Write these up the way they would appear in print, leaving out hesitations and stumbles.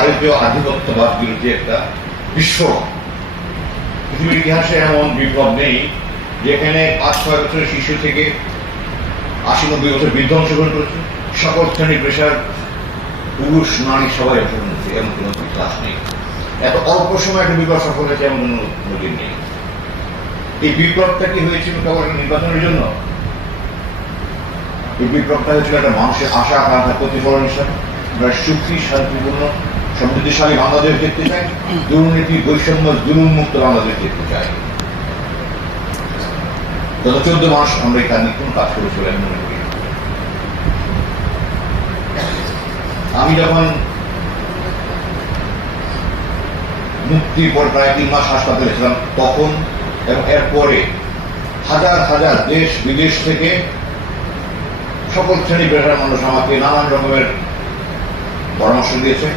ভারতীয় আধিপত্যবাদ বিরোধী একটা বিস্ফোরণ। পৃথিবীর ইতিহাসে এমন বিপ্লব নেই যেখানে 5-6 বছরের শিশু থেকে 80-90 বছর বৃদ্ধ অংশগ্রহণ করেছে, সকল শ্রেণী পেশার পুরুষ নারী সবাই অংশগ্রহণ করেছে, এমন কোনো ইতিহাস নেই। এত অল্প সময় একটা বিপ্লব সফল হয়েছে এমন কোনো নজির নেই। এই বিপ্লবটা কি হয়েছিল কেবল একটা নির্বাচনের জন্য? এই বিপ্লবটা হয়েছিল একটা মানুষের আশা আকাঙ্ক্ষা প্রতিফলন হিসাবে। আমরা সুখী, শান্তিপূর্ণ, সমৃদ্ধিশালী বাংলাদেশ দেখতে চাই, দুর্নীতি, বৈষম্য, জুলুম মুক্ত বাংলাদেশ দেখতে চাই। গত 14 মাস আমরা এই কাজ নিয়ে কাজ করেছিল আমি মনে করি। আমি যখন মুক্তির পর প্রায় 3 মাস হাসপাতালে ছিলাম তখন এবং এরপরে হাজার হাজার দেশ বিদেশ থেকে সকল শ্রেণী পেশার মানুষ আমাকে নানান রকমের পরামর্শ দিয়েছে।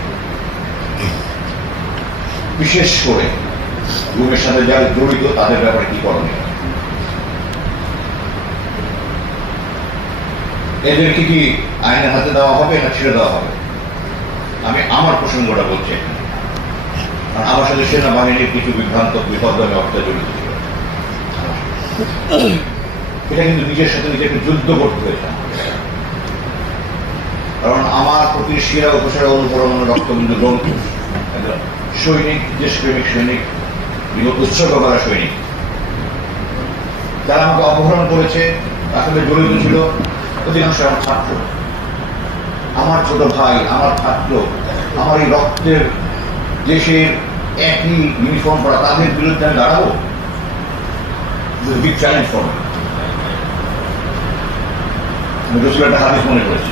বিশেষ করে গুমের সাথে যারা জড়িত তাদের ব্যাপারে কি করণীয়, এদেরকে কি আইনের হাতে দেওয়া হবে না ছেড়ে দেওয়া হবে। আমি আমার প্রসঙ্গটা বলছি, কারণ আমার সাথে সেনাবাহিনীর কিছু বিভ্রান্ত বিপদগামী অবস্থা জড়িত ছিল। এটা কিন্তু নিজের সাথে নিজেকে যুদ্ধ করতে হয়েছে, কারণ আমার প্রতি শিরা উপসারা অনুপ্রমাণ রক্তবিন্দু গ্রন্থ সৈনিক, দেশপ্রেমিক সৈনিক, উৎসর্গ করা সৈনিক, যারা আমাকে অপহরণ করেছে আসলে জড়িত ছিল অধিকাংশ আমার ছাত্র, আমার ছোট ভাই, আমার ছাত্র, আমার এই রক্তের দেশের একই ইউনিফর্ম পরা তাদের বিরুদ্ধে আমি দাঁড়াবো। Big challenge for me. আমি রসুল একটা হাদিস মনে করেছি,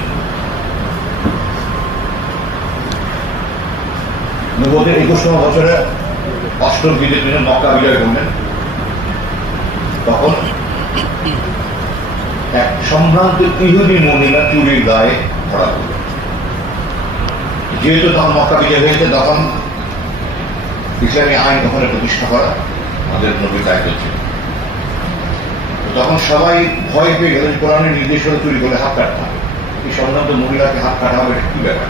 নবুয়তের 21তম বছরে 8ম হিজরিতে তিনি মক্কা বিজয় করলেন। তখন এক সম্ভ্রান্ত ইহুদি মহিলা চুরির গায়ে ধরা পড়ল। যেহেতু তখন মক্কা বিজয় হয়েছে, তখন ইসলামী আইন ওখানে প্রতিষ্ঠা করা আমাদের নবীর দায়িত্ব ছিল। তখন সবাই ভয় পেয়ে গেলেন, কোরআনের নির্দেশ হলে চুরি করলে হাত কাটতে হবে, এই সম্ভ্রান্ত মহিলাকে হাত কাটা হবে, এটা কি ব্যাপার?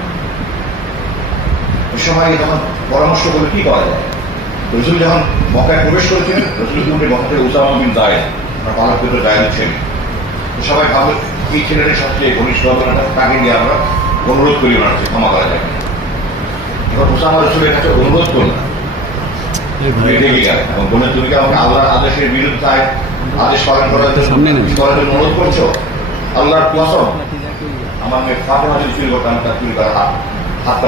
সবাই তখন পরামর্শ করলে কি করা যায়। রসুল যখন মক্কায় প্রবেশ করেছিলেন, রসুল উঠে মক্কা থেকে উসামা বিন যায়েদ, আমরা পালক পেতে যায়েদের ছেলে, সবাই ভাবলো এই ছেলেটির সবচেয়ে ঘনিষ্ঠ হবে না, তাকে দিয়ে আমরা অনুরোধ করি ওনার কাছে ক্ষমা করা যায়। এবার উসামা রসুলের কাছে অনুরোধ করলেন, এবং বললেন তুমি কি আমাকে আল্লাহর আদেশের বিরুদ্ধে আদেশ পালন করার জন্য অনুরোধ করছো? আল্লাহর কসম, আমার মেয়ে ফাতেমা যদি চুরি করতাম, তার চুরি করার হাত